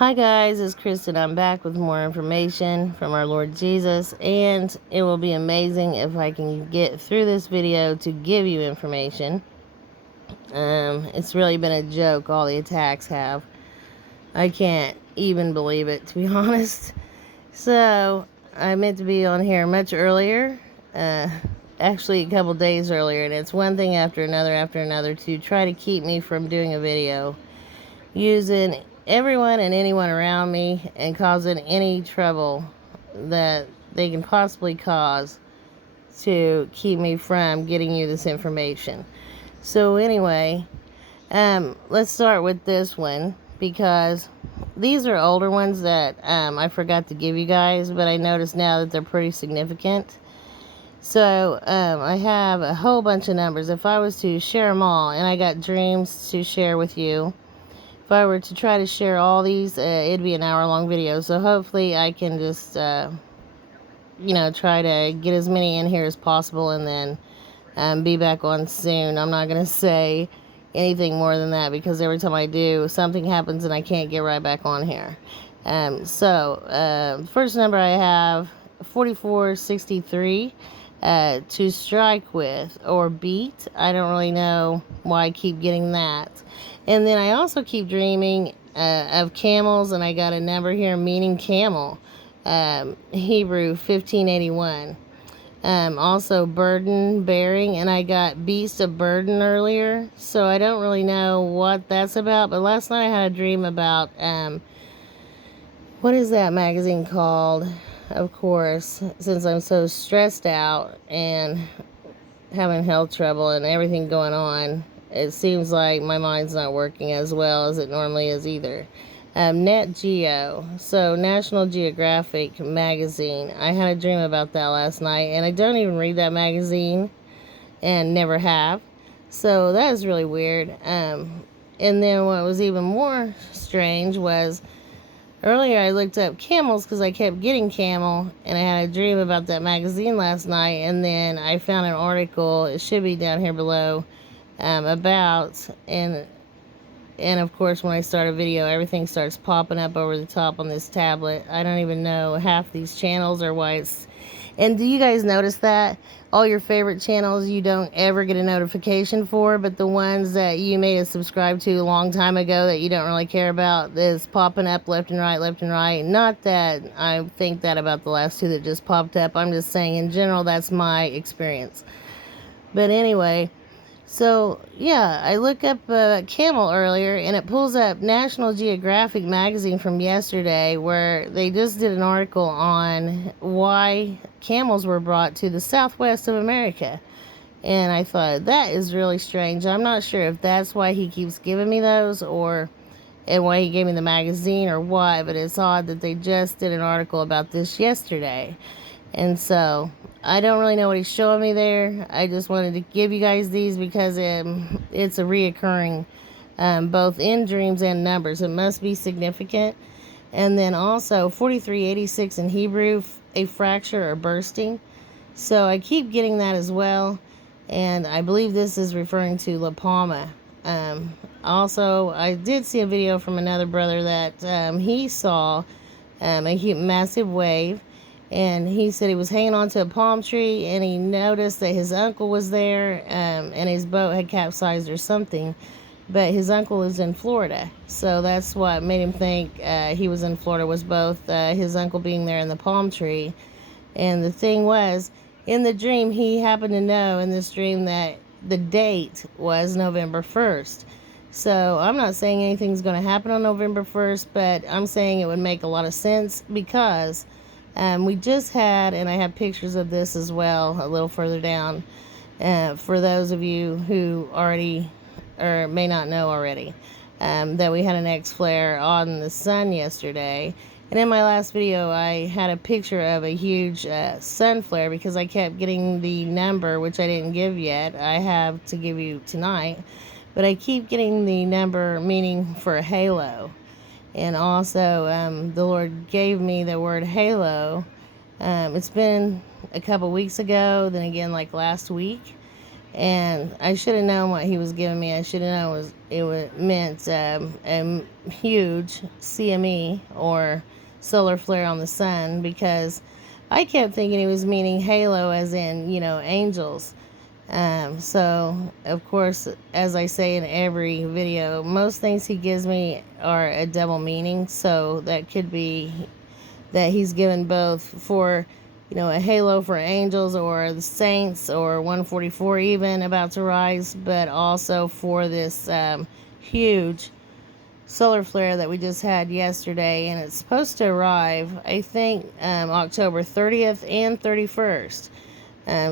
Hi guys, it's Kristen. I'm back with more information from our Lord Jesus, and it will be amazing if I can get through this video to give you information. It's really been a joke, all the attacks have. I can't even believe it, to be honest. So, I meant to be on here much earlier, actually a couple days earlier, and it's one thing after another to try to keep me from doing a video using everyone and anyone around me and causing any trouble that they can possibly cause to keep me from getting you this information. So anyway, let's start with this one because these are older ones that I forgot to give you guys, but I noticed now that they're pretty significant. So I have a whole bunch of numbers. If I was to share them all, and I got dreams to share with you, if I were to try to share all these, it'd be an hour-long video. So hopefully I can just, try to get as many in here as possible and then be back on soon. I'm not going to say anything more than that because every time I do, something happens and I can't get right back on here. First number I have 4463. To strike with or beat. I don't really know why I keep getting that. And then I also keep dreaming of camels, and I got a number here meaning camel. Hebrew 1581. Also burden bearing, and I got beast of burden earlier, so I don't really know what that's about. But last night I had a dream about what is that magazine called? Of course, since I'm so stressed out and having health trouble and everything going on, it seems like my mind's not working as well as it normally is either. Net Geo, so National Geographic magazine. I had a dream about that last night, and I don't even read that magazine and never have. So that is really weird. And then what was even more strange was earlier I looked up camels because I kept getting camel, and I had a dream about that magazine last night, and then I found an article, it should be down here below, about, and of course when I start a video everything starts popping up over the top on this tablet. I don't even know half these channels or why it's... And do you guys notice that? All your favorite channels you don't ever get a notification for, but the ones that you made a subscribe to a long time ago that you don't really care about is popping up left and right, left and right. Not that I think that about the last two that just popped up. I'm just saying in general that's my experience. But anyway, so yeah, I look up camel earlier, and it pulls up National Geographic magazine from yesterday where they just did an article on why camels were brought to the southwest of America. And I thought, that is really strange. I'm not sure if that's why he keeps giving me those and why he gave me the magazine or why, but it's odd that they just did an article about this yesterday. And so I don't really know what he's showing me there. I just wanted to give you guys these because it's a reoccurring, both in dreams and numbers. It must be significant. And then also 4386 in Hebrew, a fracture or bursting. So I keep getting that as well. And I believe this is referring to La Palma. Also, I did see a video from another brother that he saw a massive wave. And he said he was hanging onto a palm tree, and he noticed that his uncle was there, and his boat had capsized or something. But his uncle is in Florida, so that's what made him think he was in Florida, was both his uncle being there and the palm tree. And the thing was, in the dream, he happened to know in this dream that the date was November 1st. So I'm not saying anything's going to happen on November 1st, but I'm saying it would make a lot of sense because... we just had, and I have pictures of this as well a little further down, for those of you who already or may not know already, that we had an X-flare on the sun yesterday. And in my last video I had a picture of a huge sun flare because I kept getting the number, which I didn't give yet. I have to give you tonight, but I keep getting the number meaning for a halo. And also, the Lord gave me the word halo. It's been a couple weeks ago, then again like last week. And I should have known what he was giving me. I should have known meant a huge CME, or solar flare on the sun, because I kept thinking he was meaning halo, as in, angels. So, of course, as I say in every video, most things he gives me are a double meaning. So that could be that he's given both for, a halo for angels or the saints, or 144 even about to rise, but also for this huge solar flare that we just had yesterday. And it's supposed to arrive, I think, October 30th and 31st.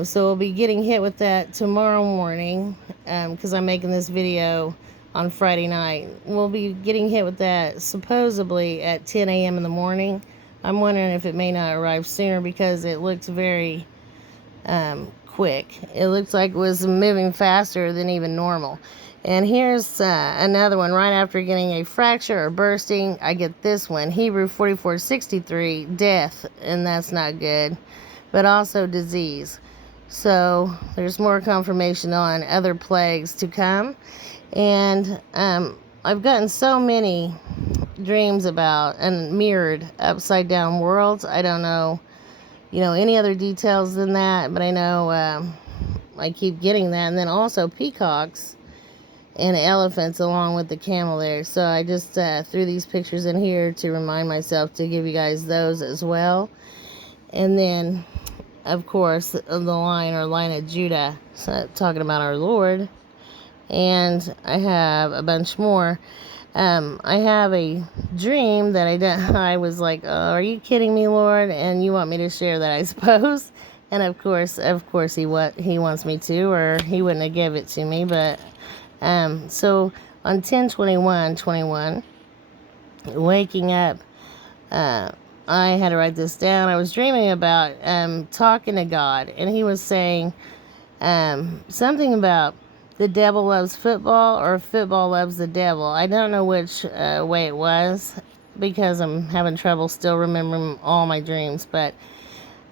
So we'll be getting hit with that tomorrow morning, because I'm making this video on Friday night. We'll be getting hit with that supposedly at 10 a.m. in the morning. I'm wondering if it may not arrive sooner, because it looks very quick. It looks like it was moving faster than even normal. And here's another one. Right after getting a fracture or bursting, I get this one. Hebrew 44:63, death, and that's not good, but also disease. So there's more confirmation on other plagues to come. And I've gotten so many dreams about and mirrored upside down worlds. I don't know, any other details than that, but I know I keep getting that. And then also peacocks and elephants along with the camel there. So I just threw these pictures in here to remind myself to give you guys those as well. And then, of course, the line of Judah, talking about our Lord. And I have a bunch more. I have a dream that I was like, oh, are you kidding me, Lord? And you want me to share that, I suppose. And of course, he wants me to, or he wouldn't have given it to me. But so on 10/21/21, waking up, I had to write this down. I was dreaming about talking to God, and he was saying something about the devil loves football, or football loves the devil. I don't know which way it was, because I'm having trouble still remembering all my dreams. But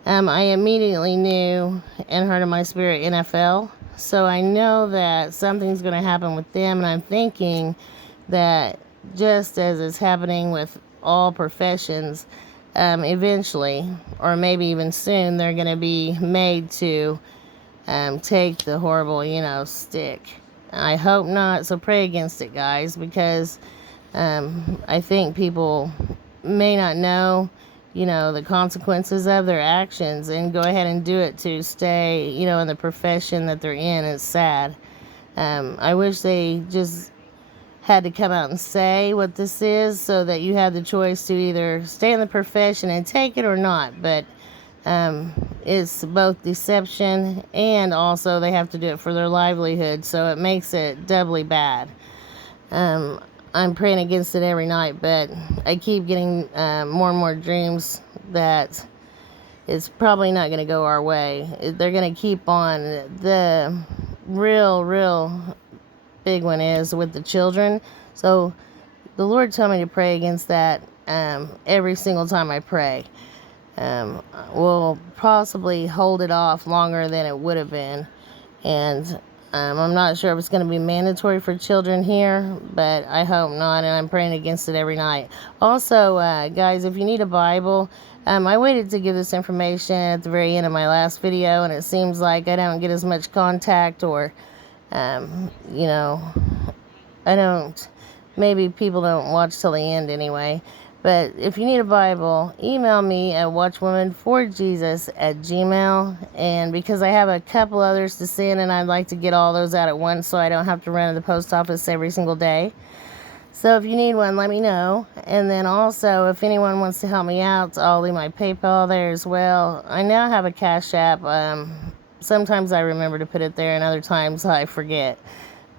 I immediately knew and heard in my spirit NFL. So I know that something's going to happen with them. And I'm thinking that just as is happening with all professions, eventually, or maybe even soon, they're going to be made to take the horrible, stick. I hope not, so pray against it, guys, because I think people may not know, the consequences of their actions, and go ahead and do it to stay, in the profession that they're in. It's sad. I wish they just had to come out and say what this is, so that you had the choice to either stay in the profession and take it or not. But it's both deception, and also they have to do it for their livelihood, so it makes it doubly bad. I'm praying against it every night, but I keep getting more and more dreams that it's probably not going to go our way. They're going to keep on. The real big one is with the children. So the Lord told me to pray against that every single time I pray. We'll possibly hold it off longer than it would have been. And I'm not sure if it's going to be mandatory for children here, but I hope not, and I'm praying against it every night. Also, guys, if you need a Bible, I waited to give this information at the very end of my last video, and it seems like I don't get as much contact, or, I don't, maybe people don't watch till the end anyway. But if you need a Bible, email me at watchwomanforjesus@gmail. And because I have a couple others to send, and I'd like to get all those out at once, so I don't have to run to the post office every single day. So if you need one, let me know. And then also, if anyone wants to help me out, I'll leave my PayPal there as well. I now have a Cash App. Sometimes I remember to put it there, and other times I forget.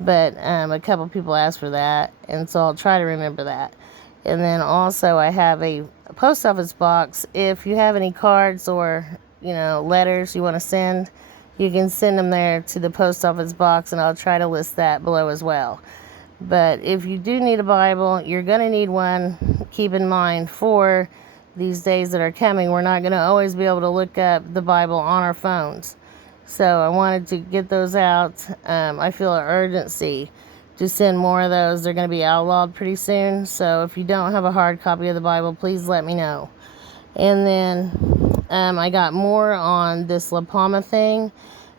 But a couple people asked for that, and so I'll try to remember that. And then also I have a post office box. If you have any cards or, letters you want to send, you can send them there to the post office box, and I'll try to list that below as well. But if you do need a Bible, you're going to need one. Keep in mind, for these days that are coming, we're not going to always be able to look up the Bible on our phones. So I wanted to get those out. I feel an urgency to send more of those. They're going to be outlawed pretty soon. So if you don't have a hard copy of the Bible, please let me know. And then I got more on this La Palma thing.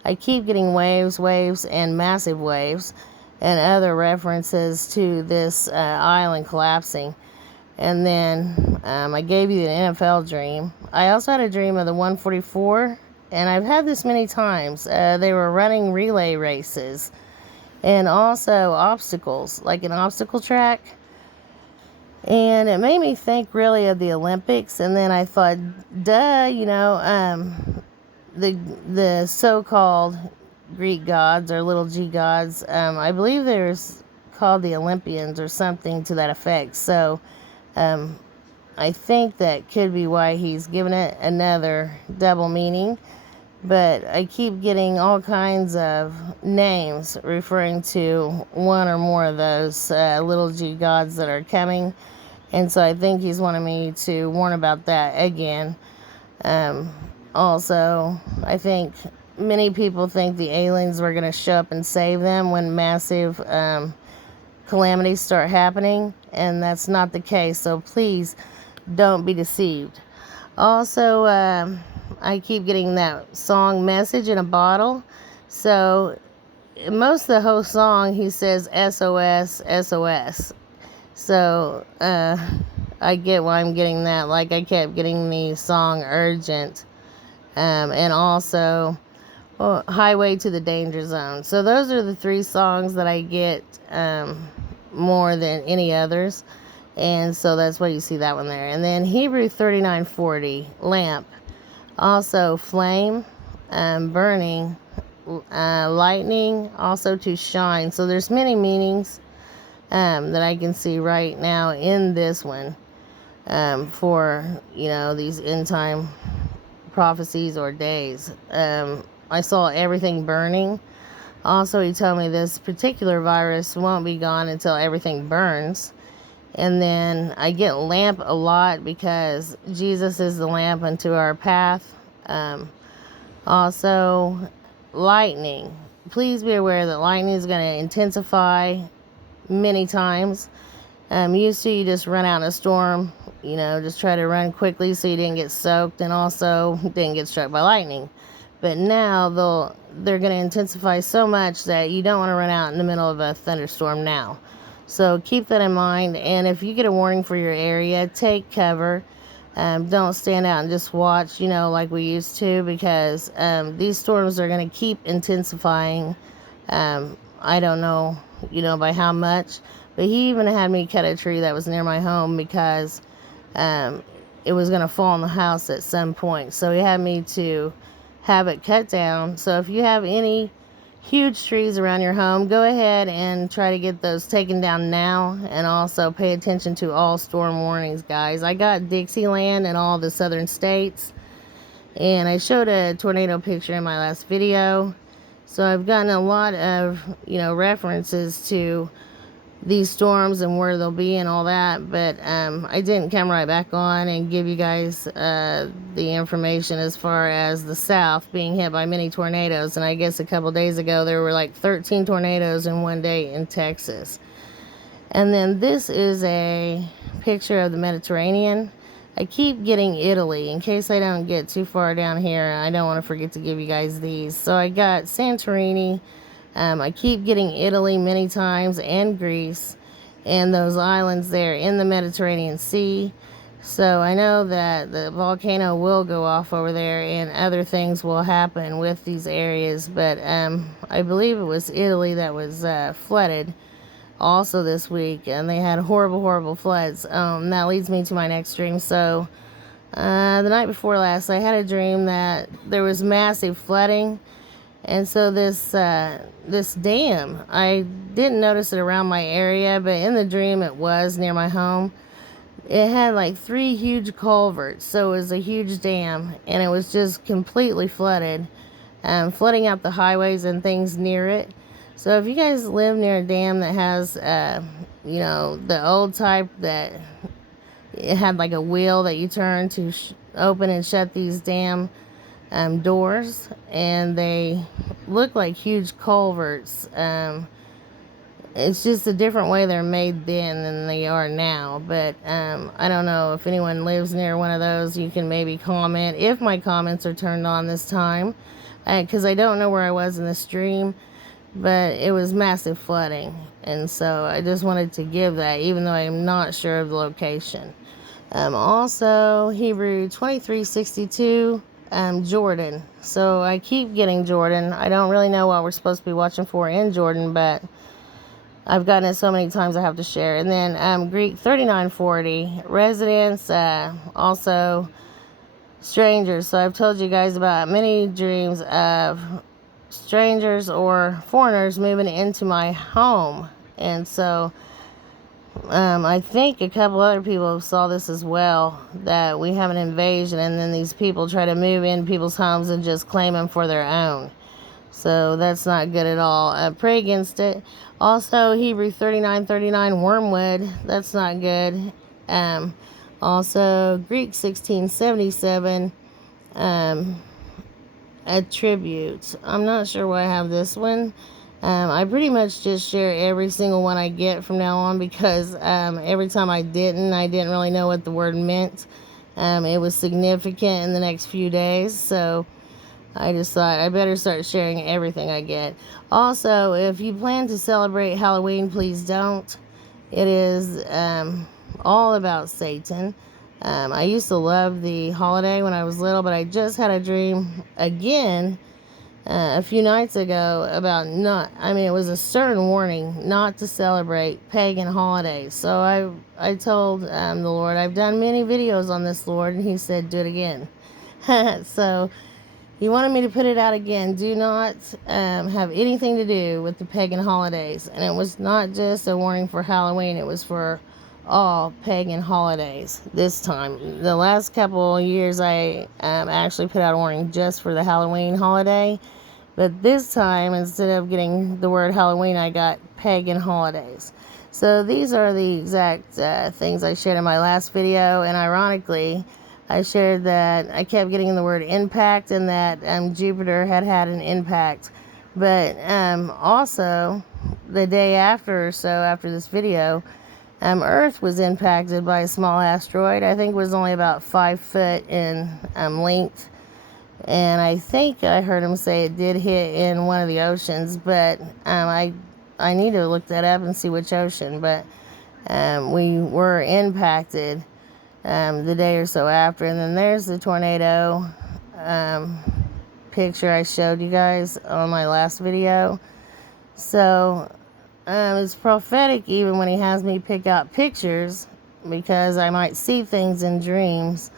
I keep getting waves, and massive waves, and other references to this island collapsing. And then I gave you an NFL dream. I also had a dream of the 144, and I've had this many times. They were running relay races and also obstacles, like an obstacle track. And it made me think really of the Olympics. And then I thought, duh, the so-called Greek gods or little g gods, I believe there's called the Olympians or something to that effect. So I think that could be why he's given it another double meaning. But I keep getting all kinds of names referring to one or more of those little g gods that are coming. And so I think he's wanting me to warn about that again. Also, I think many people think the aliens were going to show up and save them when massive calamities start happening. And that's not the case. So please don't be deceived. Also, I keep getting that song Message in a Bottle. So most of the whole song, he says SOS, SOS. So I get why I'm getting that. Like I kept getting the song Urgent. And also Highway to the Danger Zone. So those are the three songs that I get more than any others. And so that's why you see that one there. And then Hebrew 39:40, lamp. Also flame, burning, lightning, also to shine. So there's many meanings that I can see right now in this one for, these end time prophecies or days. I saw everything burning. Also, he told me this particular virus won't be gone until everything burns. And then I get lamp a lot because Jesus is the lamp unto our path. Also, lightning. Please be aware that lightning is going to intensify many times. Used to, you just run out in a storm, just try to run quickly so you didn't get soaked and also didn't get struck by lightning. But now they're going to intensify so much that you don't want to run out in the middle of a thunderstorm now. So keep that in mind. And if you get a warning for your area, take cover. Don't stand out and just watch, like we used to, because these storms are going to keep intensifying. I don't know, by how much. But he even had me cut a tree that was near my home because it was going to fall on the house at some point. So he had me to have it cut down. So if you have any huge trees around your home, go ahead and try to get those taken down now. And also pay attention to all storm warnings, guys. I got Dixieland and all the southern states. And I showed a tornado picture in my last video. So I've gotten a lot of, references to these storms and where they'll be and all that, but I didn't come right back on and give you guys the information as far as the South being hit by many tornadoes. And I guess a couple days ago there were like 13 tornadoes in one day in Texas. And then this is a picture of the Mediterranean. I keep getting Italy in case I don't get too far down here. I don't want to forget to give you guys these. So I got Santorini. I keep getting Italy many times and Greece and those islands there in the Mediterranean Sea. So I know that the volcano will go off over there and other things will happen with these areas. But I believe it was Italy that was flooded also this week, and they had horrible, horrible floods. That leads me to my next dream. So the night before last, I had a dream that there was massive flooding. And so this dam, I didn't notice it around my area, but in the dream it was near my home. It had like 3 huge culverts, so it was a huge dam, and it was just completely flooded, flooding out the highways and things near it. So if you guys live near a dam that has, the old type that it had like a wheel that you turn to open and shut these dam doors, and they look like huge culverts. It's just a different way they're made then than they are now. But I don't know if anyone lives near one of those. You can maybe comment if my comments are turned on this time, because I don't know where I was in the stream, but it was massive flooding, and so I just wanted to give that, even though I'm not sure of the location. Also, Hebrew 23:62, Jordan. So I keep getting Jordan. I don't really know what we're supposed to be watching for in Jordan, but I've gotten it so many times I have to share. And then Greek 39:40, residents, also strangers. So I've told you guys about many dreams of strangers or foreigners moving into my home. And so I think a couple other people saw this as well, that we have an invasion and then these people try to move in people's homes and just claim them for their own. So that's not good at all. Pray against it. Also, Hebrew 39:39, wormwood. That's not good. Also, Greek 16:77, attributes. I'm not sure why I have this one. I pretty much just share every single one I get from now on, because every time I didn't really know what the word meant. It was significant in the next few days, so I just thought I better start sharing everything I get. Also, if you plan to celebrate Halloween, please don't. It is all about Satan. I used to love the holiday when I was little, but I just had a dream again a few nights ago about it was a stern warning not to celebrate pagan holidays. So I told the Lord, I've done many videos on this, Lord, and he said, do it again. So he wanted me to put it out again. Do not have anything to do with the pagan holidays. And it was not just a warning for Halloween. It was for all pagan holidays this time. The last couple of years, I actually put out a warning just for the Halloween holiday. But this time, instead of getting the word Halloween, I got pagan holidays. So these are the exact things I shared in my last video. And ironically, I shared that I kept getting the word impact, and that Jupiter had an impact. But also, the day after or so after this video, Earth was impacted by a small asteroid. I think it was only about 5 foot in length. And I think I heard him say it did hit in one of the oceans, but I need to look that up and see which ocean. But we were impacted the day or so after. And then there's the tornado picture I showed you guys on my last video. So it's prophetic even when he has me pick out pictures, because I might see things in dreams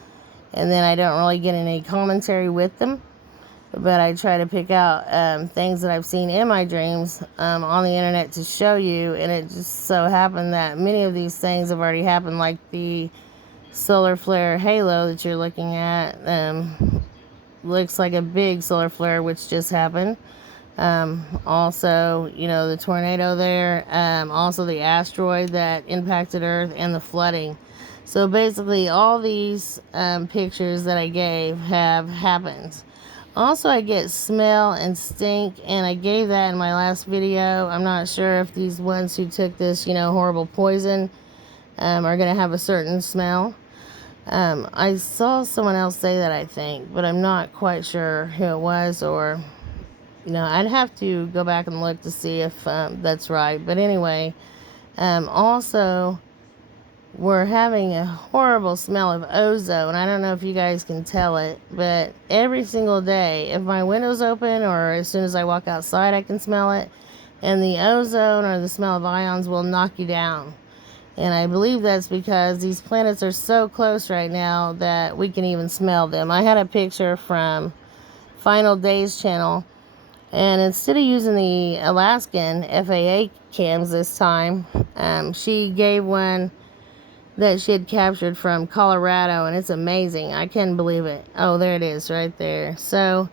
and then I don't really get any commentary with them. But I try to pick out things that I've seen in my dreams on the internet to show you. And it just so happened that many of these things have already happened, like the solar flare halo that you're looking at. Looks like a big solar flare, which just happened. Also, the tornado there. Also the asteroid that impacted Earth, and the flooding. So basically all these pictures that I gave have happened. Also, I get smell and stink, and I gave that in my last video. I'm not sure if these ones who took this, horrible poison are going to have a certain smell. I saw someone else say that, I think, but I'm not quite sure who it was, or, I'd have to go back and look to see if that's right. But anyway, also, we're having a horrible smell of ozone. I don't know if you guys can tell it, but every single day, if my window's open or as soon as I walk outside, I can smell it. And the ozone, or the smell of ions, will knock you down. And I believe that's because these planets are so close right now that we can even smell them. I had a picture from Final Days channel, and instead of using the Alaskan FAA cams this time, she gave one that she had captured from Colorado, and it's amazing. I can't believe it. Oh, there it is right there. So,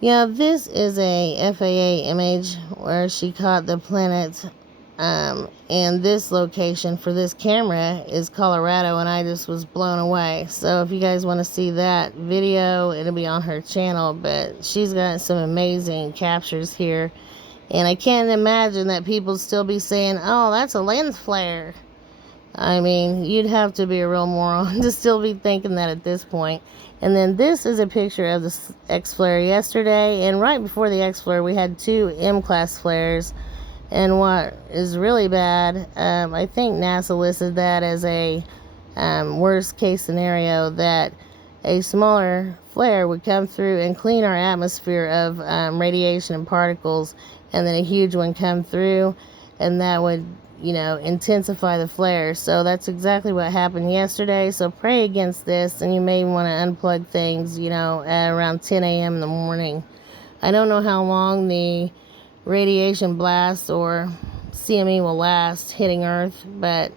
yeah, this is a FAA image where she caught the planet And this location for this camera is Colorado, and I just was blown away. So if you guys want to see that video, it'll be on her channel, but she's got some amazing captures here. And I can't imagine that people still be saying, oh, that's a lens flare. I mean, you'd have to be a real moron to still be thinking that at this point. And then this is a picture of the X flare yesterday, and right before the X flare we had 2 M-class flares. And what is really bad, I think NASA listed that as a worst case scenario, that a smaller flare would come through and clean our atmosphere of radiation and particles, and then a huge one come through, and that would, intensify the flare. So that's exactly what happened yesterday. So pray against this, and you may want to unplug things, at around 10 a.m. in the morning. I don't know how long the radiation blast or CME will last hitting Earth, but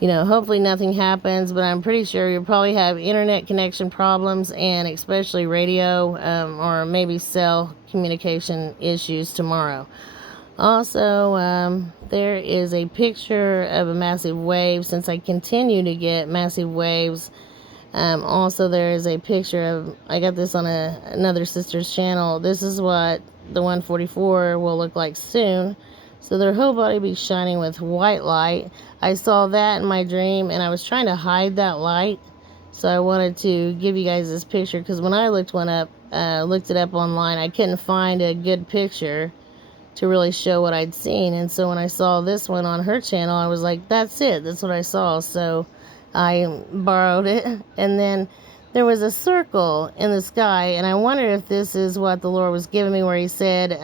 hopefully nothing happens. But I'm pretty sure you'll probably have internet connection problems, and especially radio or maybe cell communication issues tomorrow. Also, there is a picture of a massive wave, since I continue to get massive waves. Also, there is a picture of, I got this on another sister's channel. This is what the 144 will look like soon. So their whole body be shining with white light. I saw that in my dream, and I was trying to hide that light. So I wanted to give you guys this picture, because when I looked it up online, I couldn't find a good picture to really show what I'd seen. And so when I saw this one on her channel, I was like, that's it, that's what I saw. So I borrowed it. And then there was a circle in the sky, and I wondered if this is what the Lord was giving me, where he said,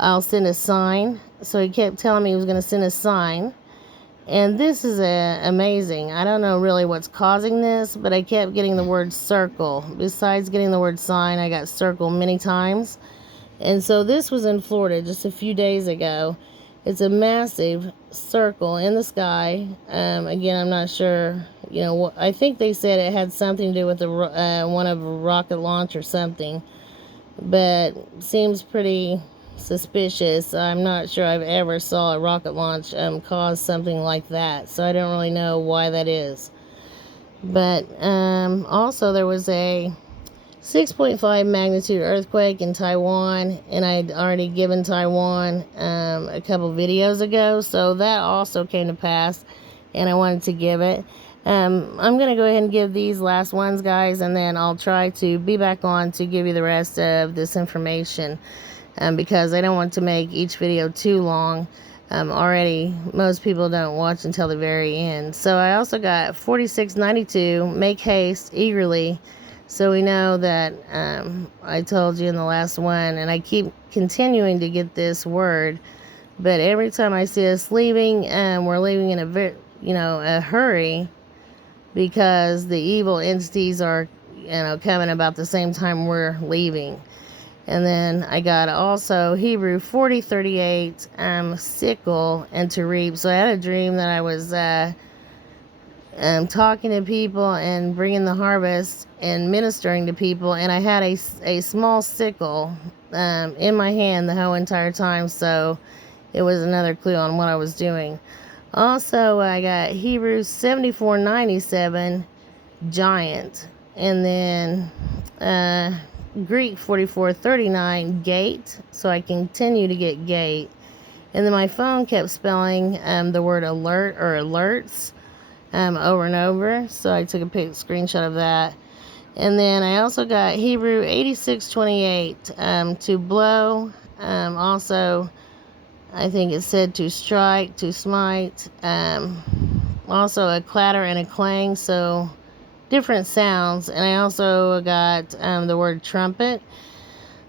I'll send a sign. So he kept telling me he was going to send a sign. And this is amazing. I don't know really what's causing this, but I kept getting the word circle. Besides getting the word sign, I got circle many times. And so this was in Florida just a few days ago. It's a massive circle in the sky. Again, I'm not sure. I think they said it had something to do with one of a rocket launch or something. But seems pretty suspicious. I'm not sure I've ever saw a rocket launch cause something like that. So I don't really know why that is. But also there was a 6.5 magnitude earthquake in Taiwan, and I'd already given Taiwan a couple videos ago, so that also came to pass, and I wanted to give it. I'm going to go ahead and give these last ones, guys, and then I'll try to be back on to give you the rest of this information, because I don't want to make each video too long. Already, most people don't watch until the very end. So I also got 4692, make haste, eagerly. So we know that I told you in the last one, and I keep continuing to get this word, but every time I see us leaving, we're leaving in a hurry, because the evil entities are coming about the same time we're leaving. And then I got also Hebrew 40:38, sickle and to reap. So I had a dream that I was talking to people and bringing the harvest and ministering to people, and I had a small sickle in my hand the whole entire time. So it was another clue on what I was doing. Also, I got Hebrews 74:97, giant, and then Greek 44:39, gate. So I continue to get gate, and then my phone kept spelling the word alert or alerts over and over. So I took a screenshot of that. And then I also got Hebrew 86:28, to blow. Also, I think it said to strike, to smite. Also a clatter and a clang, so different sounds. And I also got the word trumpet.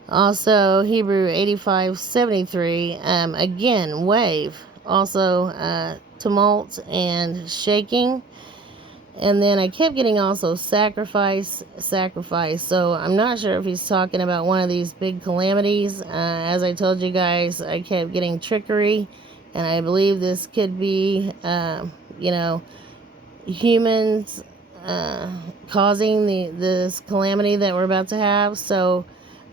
Also Hebrew 85:73, again, wave. Also tumult and shaking. And then I kept getting also sacrifice. So I'm not sure if he's talking about one of these big calamities. As I told you guys, I kept getting trickery, and I believe this could be humans causing this calamity that we're about to have. So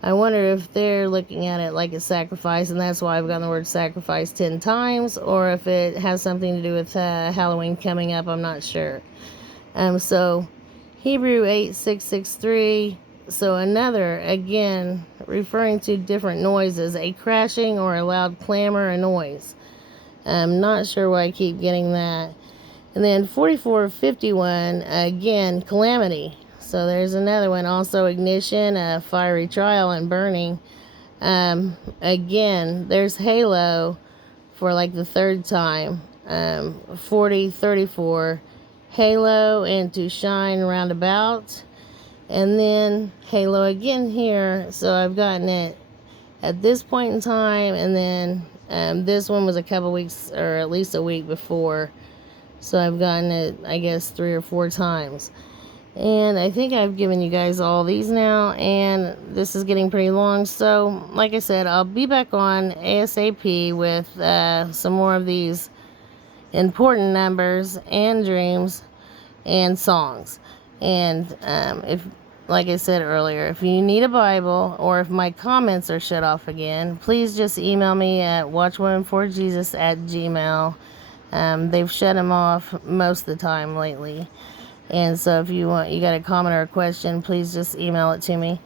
I wonder if they're looking at it like a sacrifice, and that's why I've gotten the word sacrifice 10 times, or if it has something to do with Halloween coming up. I'm not sure. So Hebrew 8663. So another, again, referring to different noises, a crashing or a loud clamor or noise. I'm not sure why I keep getting that. And then 4451, again, calamity. So there's another one, also ignition, a fiery trial and burning. Again, there's halo for like the third time. 4034, halo and to shine roundabout. And then halo again here. So I've gotten it at this point in time, and then this one was a couple weeks, or at least a week before. So I've gotten it, I guess, 3 or 4 times. And I think I've given you guys all these now, and this is getting pretty long. So, like I said, I'll be back on ASAP with some more of these important numbers and dreams and songs. And if, like I said earlier, if you need a Bible, or if my comments are shut off again, please just email me at watchwomanforjesus@gmail.com. They've shut them off most of the time lately. And so if you got a comment or a question, please just email it to me.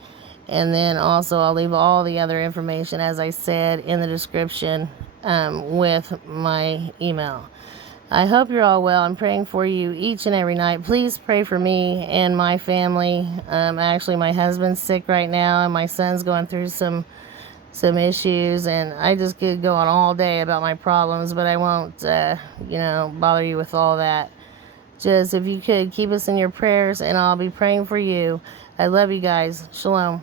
And then also I'll leave all the other information, as I said, in the description with my email. I hope you're all well. I'm praying for you each and every night. Please pray for me and my family. Actually, my husband's sick right now, and my son's going through some issues, and I just could go on all day about my problems, but I won't, bother you with all that. Just if you could keep us in your prayers, and I'll be praying for you. I love you guys. Shalom.